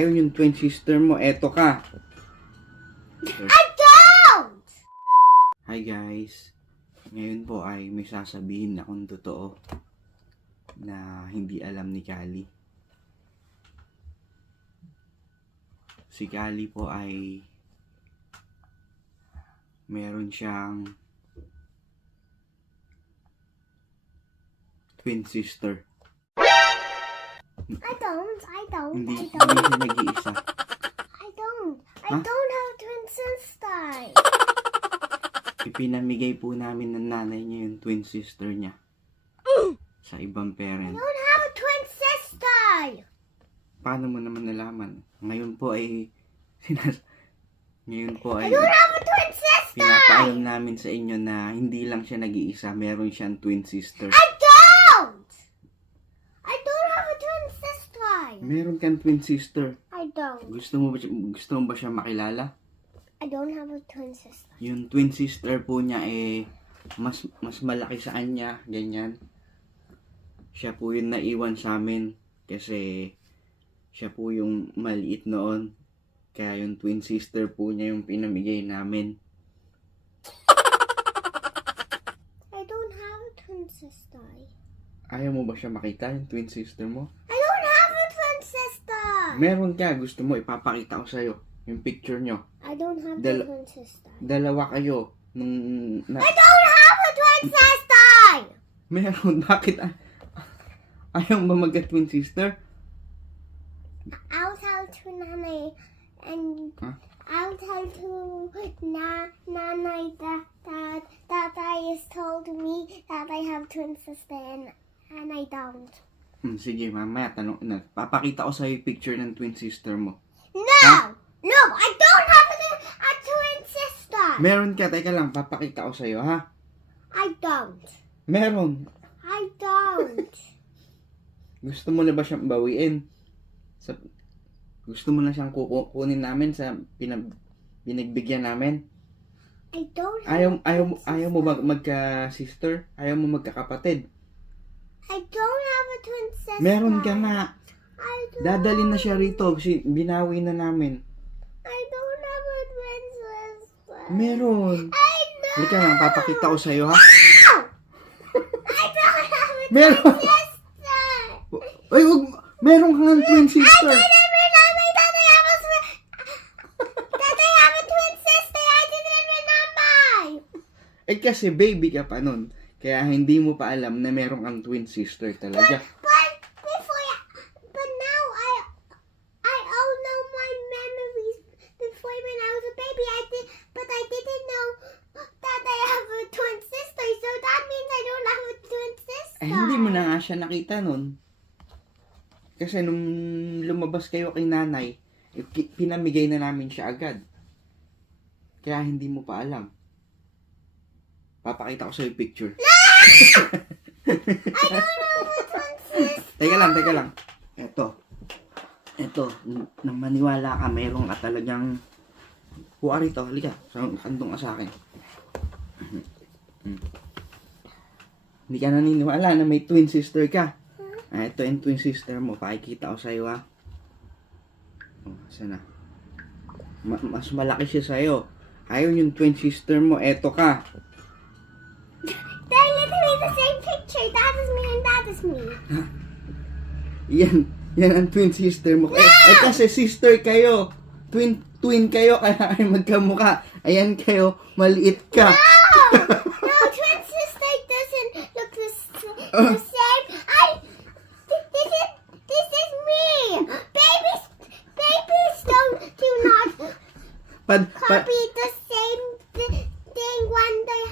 Ayaw yung twin sister mo, eto ka. I don't! Hi guys. Ngayon po ay may sasabihin akong totoo na hindi alam ni Kali. Si Kali po ay meron siyang twin sister. I don't. Hindi siya nag-iisa. I don't Huh? have a twin sister. Ipinamigay po namin ng nanay niya yung twin sister niya sa ibang I parent. don't have a twin sister. Paano mo naman nalaman? Ngayon po ay I don't have a twin sister. pinapaalam namin sa inyo na hindi lang siya nag-iisa, meron siyang twin sister. I don't have a twin sister. Meron kang twin sister. I don't. Gusto mo ba siya makilala? I don't have a twin sister. Yung twin sister po niya mas malaki sa kanya, ganyan. Siya po yung naiwan sa amin kasi siya po yung maliit noon. Kaya yung twin sister po niya yung pinamigay namin. I don't have a twin sister. Ayaw mo ba siya makita, yung twin sister mo? I don't have a twin sister. Meron ka, gusto mo ipapakita ko sa'yo yung picture nyo. I don't have a Dal- twin sister. Dalawa kayo nung I don't have a twin sister. meron. Bakit ayaw ba magka-twin sister? I'll tell to Nanay and Huh? I'll tell to Nanay that Tata has told me that I have twin sister and I don't. Sige, mamaya papakita ko sa'yo yung picture ng twin sister mo. No! No! I don't have a twin sister! Meron ka, teka lang, papakita ko sa'yo, ha? I don't. Meron. I don't. Gusto mo na ba siyang bawiin? Gusto mo na siyang kukunin namin sa pinagbigyan namin? I don't have Ayaw mo magka-sister? Ayaw mo magkakapatid? I don't have a twin sister. Meron ka nga. I don't. Dadalhin na siya rito. Binawi na namin. I don't have a twin sister. Meron. I know. Halika lang, papakita ko sa'yo, ha? I don't have a Meron. twin sister. Ay, meron kang twin sister. Eh kasi baby ka pa nun. Kaya hindi mo pa alam na meron kang twin sister talaga. But now I all know my memories. Before when I was a baby, but I didn't know that I have a twin sister. So that means I don't have a twin sister. Eh hindi mo na nga siya nakita nun. Kasi nung lumabas kayo kay nanay, pinamigay na namin siya agad. Kaya hindi mo pa alam. Papakita ko sa'yo yung picture. I don't have a twin sister. Teka lang. Ito, nang maniwala ka, meron ka talagang... Huwag rito, halika. Kandong ka sa akin. Hindi ka naniniwala na may twin sister ka. Ito yung twin sister mo. Pakikita ko sa'yo, ha. Saan na? Mas malaki siya sa'yo. Ayaw yung twin sister mo. Eto ka. They're literally the same picture. That is me and that is me. Yan ang twin sister mo. Eh kasi sister kayo. Twin kayo, kaya ay magkamukha. Ayan kayo, maliit ka. No, twin sister doesn't look the same. This is me. Babies do not copy the same thing when they